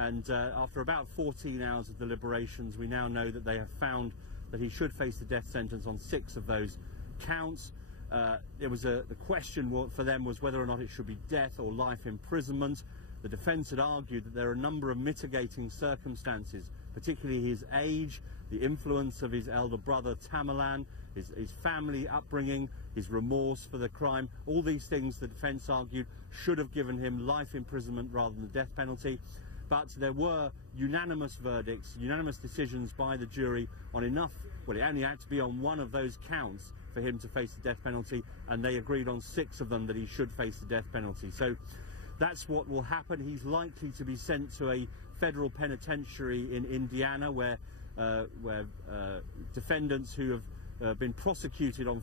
And after about 14 hours of deliberations, we now know that they have found that he should face the death sentence on 6 of those counts. The question for them was whether or not it should be death or life imprisonment. The defence had argued that there are a number of mitigating circumstances, particularly his age, the influence of his elder brother Tamerlan, his family upbringing, his remorse for the crime. All these things, the defence argued, should have given him life imprisonment rather than the death penalty. But there were unanimous verdicts, unanimous decisions by the jury on enough, well, it only had to be on 1 of those counts for him to face the death penalty, and they agreed on 6 of them that he should face the death penalty. So that's what will happen. He's likely to be sent to a federal penitentiary in Indiana where defendants who have been prosecuted on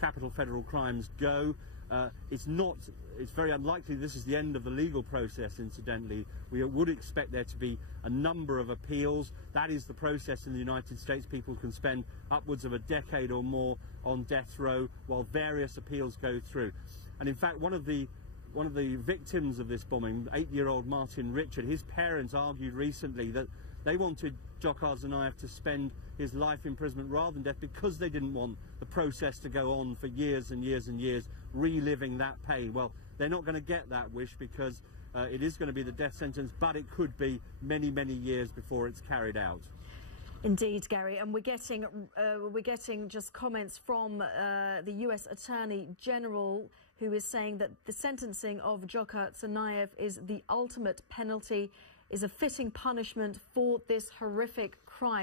capital federal crimes go. It's very unlikely this is the end of the legal process, incidentally. We would expect there to be a number of appeals. That is the process in the United States. People can spend upwards of a decade or more on death row while various appeals go through. And in fact, one of the victims of this bombing, 8-year-old Martin Richard, his parents argued recently that they wanted Dzhokhar Tsarnaev to spend his life imprisonment rather than death because they didn't want the process to go on for years and years and years, reliving that pain. Well, they're not going to get that wish because it is going to be the death sentence, but it could be many, many years before it's carried out. Indeed, Gary, and we're getting just comments from the U.S. Attorney General, who is saying that the sentencing of Dzhokhar Tsarnaev is the ultimate penalty, is a fitting punishment for this horrific crime.